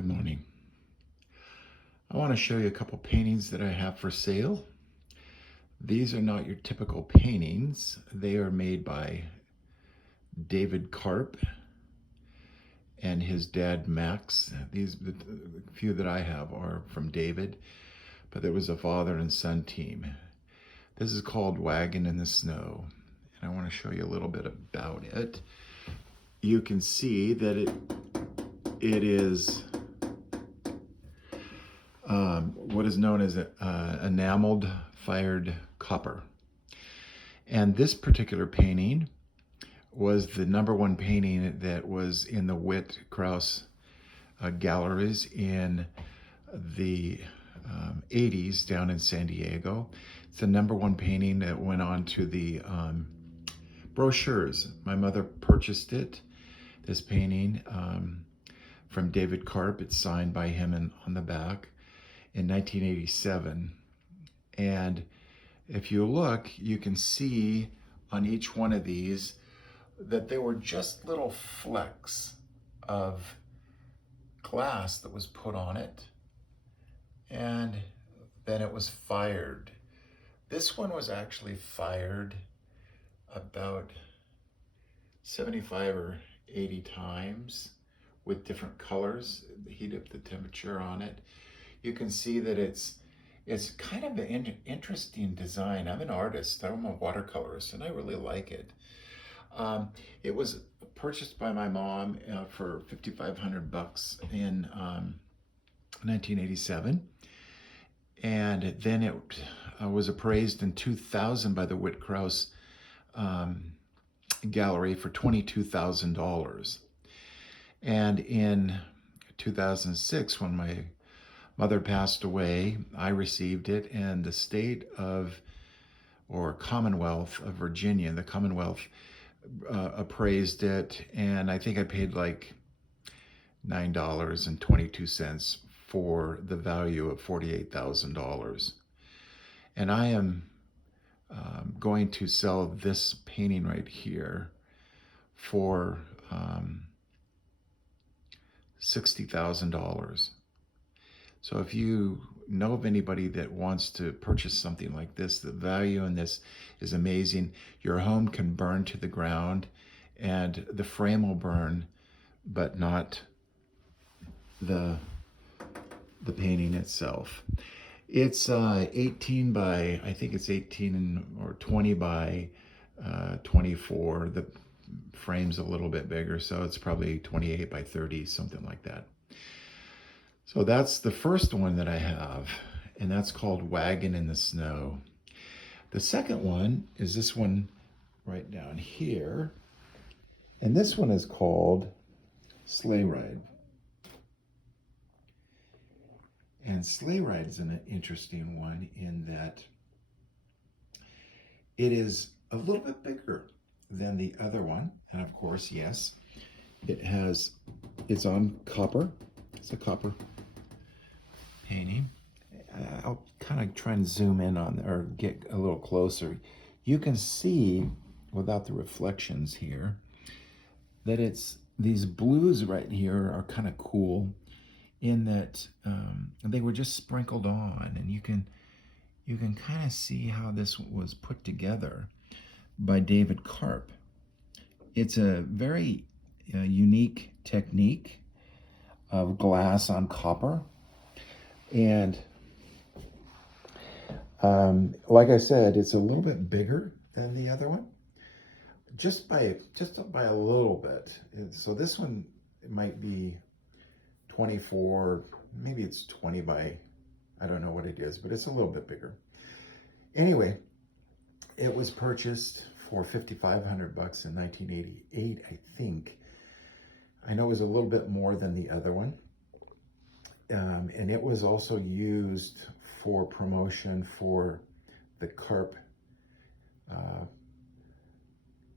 Good morning. I want to show you a couple paintings that I have for sale. These are not your typical paintings. They are made by David Karp and his dad Max. The few that I have are from David, but there was a father and son team. This is called Wagon in the Snow, and I want to show you a little bit about it. You can see that it is what is known as enameled fired copper. And this particular painting was the #1 painting that was in the Witt Krause galleries in the 80s down in San Diego. It's the #1 painting that went on to the brochures. My mother purchased it, this painting from David Karp. It's signed by him on the back in 1987. And if you look, you can see on each one of these that they were just little flecks of glass that was put on it, and then it was fired. This one was actually fired about 75 or 80 times with different colors. Heat up the temperature on it. You can see that it's kind of an interesting design. I'm an artist, I'm a watercolorist, and I really like it. It was purchased by my mom for $5,500 in 1987. And then it was appraised in 2000 by the Witt Krause gallery for $22,000. And in 2006, when my mother passed away, I received it, and the state of, or Commonwealth of Virginia, the Commonwealth appraised it, and I think I paid like $9.22 for the value of $48,000. And I am going to sell this painting right here for $60,000. So if you know of anybody that wants to purchase something like this, the value in this is amazing. Your home can burn to the ground, and the frame will burn, but not the painting itself. It's 18 by, I think it's 18 or 20 by 24. The frame's a little bit bigger, so it's probably 28 by 30, something like that. So that's the first one that I have, and that's called Wagon in the Snow. The second one is this one right down here, and this one is called Sleigh Ride. And Sleigh Ride is an interesting one in that it is a little bit bigger than the other one. And of course, yes, it's on copper. It's a copper painting. I'll kind of try and zoom in on, or get a little closer. You can see, without the reflections here, that it's these blues right here are kind of cool in that they were just sprinkled on, and you can kind of see how this was put together by David Karp. It's a very unique technique of glass on copper. And like I said, it's a little bit bigger than the other one, just by a little bit. So this one, it might be 24, maybe it's 20 by, I don't know what it is, but it's a little bit bigger. Anyway, it was purchased for $5,500 in 1988, I think. I know it was a little bit more than the other one. And it was also used for promotion for the Karp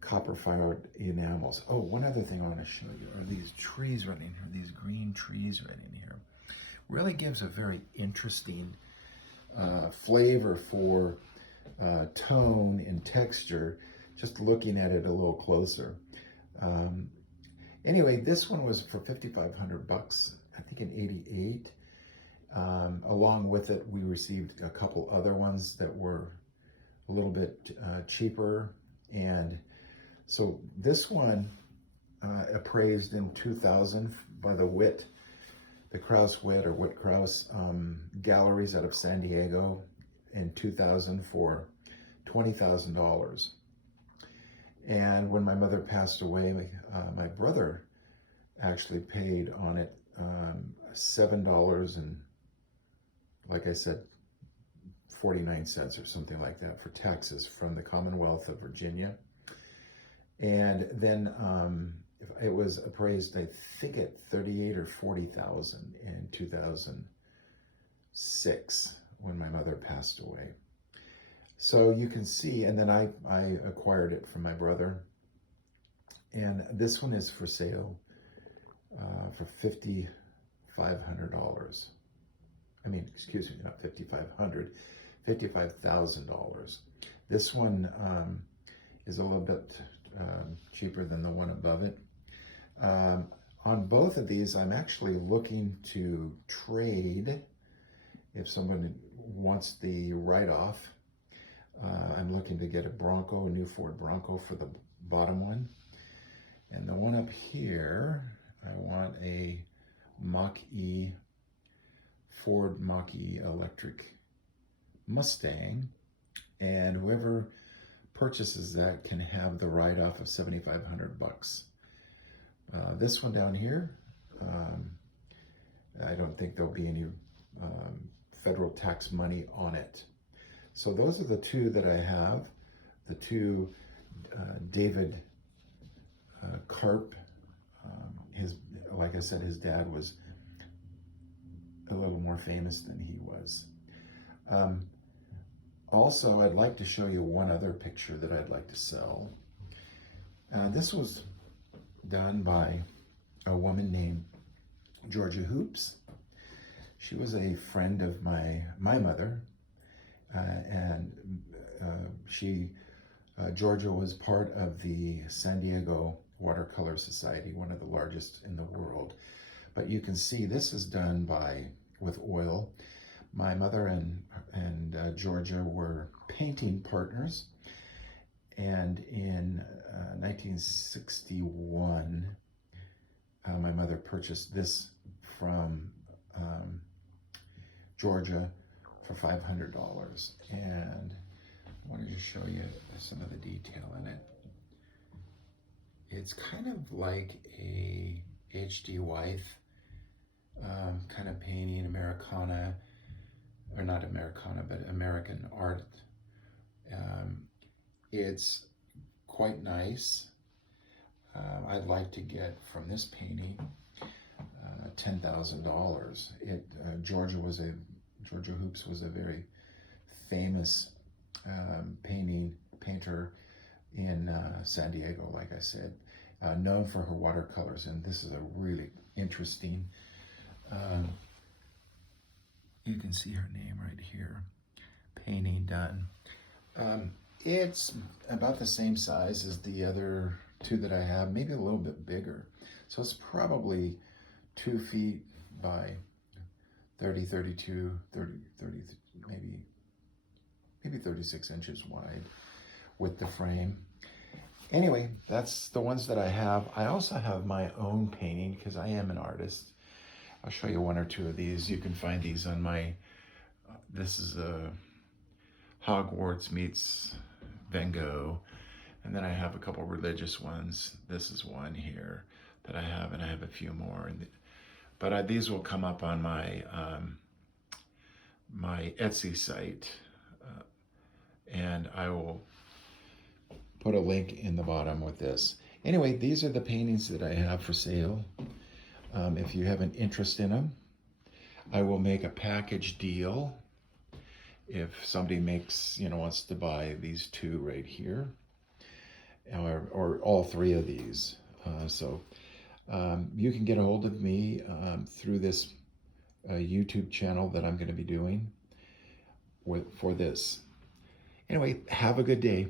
copper-fired enamels. Oh, one other thing I want to show you are these trees right in here, these green trees right in here. Really gives a very interesting flavor for tone and texture, just looking at it a little closer. Anyway, this one was for $5,500, I think in '88. Along with it, we received a couple other ones that were a little bit cheaper. And so this one appraised in 2000 by the Krause Witt or Witt Krause galleries out of San Diego in 2000 for $20,000. And when my mother passed away, my brother actually paid on it $7 and, like I said, 49 cents or something like that for taxes from the Commonwealth of Virginia. And then it was appraised, I think, at 38 or 40,000 in 2006 when my mother passed away. So you can see, and then I acquired it from my brother. And this one is for sale for $5,500. I mean, excuse me, not 5,500, $55,000. This one is a little bit cheaper than the one above it. On both of these, I'm actually looking to trade if someone wants the write-off. I'm looking to get a new Ford Bronco for the bottom one. And the one up here, I want a Mach-E, Ford Mach-E electric Mustang. And whoever purchases that can have the write-off of $7,500. This one down here, I don't think there'll be any federal tax money on it. So those are the two that I have. The two David Karp. Like I said, his dad was a little more famous than he was. Also, I'd like to show you one other picture that I'd like to sell. This was done by a woman named Georgia Hoops. She was a friend of my mother, and Georgia was part of the San Diego Watercolor Society, one of the largest in the world. But you can see this is done with oil. My mother and Georgia were painting partners, and in 1961, my mother purchased this from Georgia for $500, and I wanted to show you some of the detail in it. It's kind of like a H.D. Wythe kind of painting, Americana, or not Americana, but American art. It's quite nice. I'd like to get from this painting $10,000. Georgia Hoops was a very famous painter in San Diego, like I said, known for her watercolors, and this is a really interesting. You can see her name right here, painting done. It's about the same size as the other two that I have, maybe a little bit bigger. So it's probably 2 feet by 30, 32, 30, maybe 36 inches wide with the frame. Anyway, that's the ones that I have. I also have my own painting because I am an artist. I'll show you one or two of these. You can find these on my, this is a Hogwarts meets Van Gogh. And then I have a couple religious ones. This is one here that I have, and I have a few more. But these will come up on my my Etsy site, and I will put a link in the bottom with this. Anyway, these are the paintings that I have for sale. If you have an interest in them, I will make a package deal. If somebody wants to buy these two right here, or all three of these. You can get a hold of me through this YouTube channel that I'm going to be doing for this. Anyway, have a good day.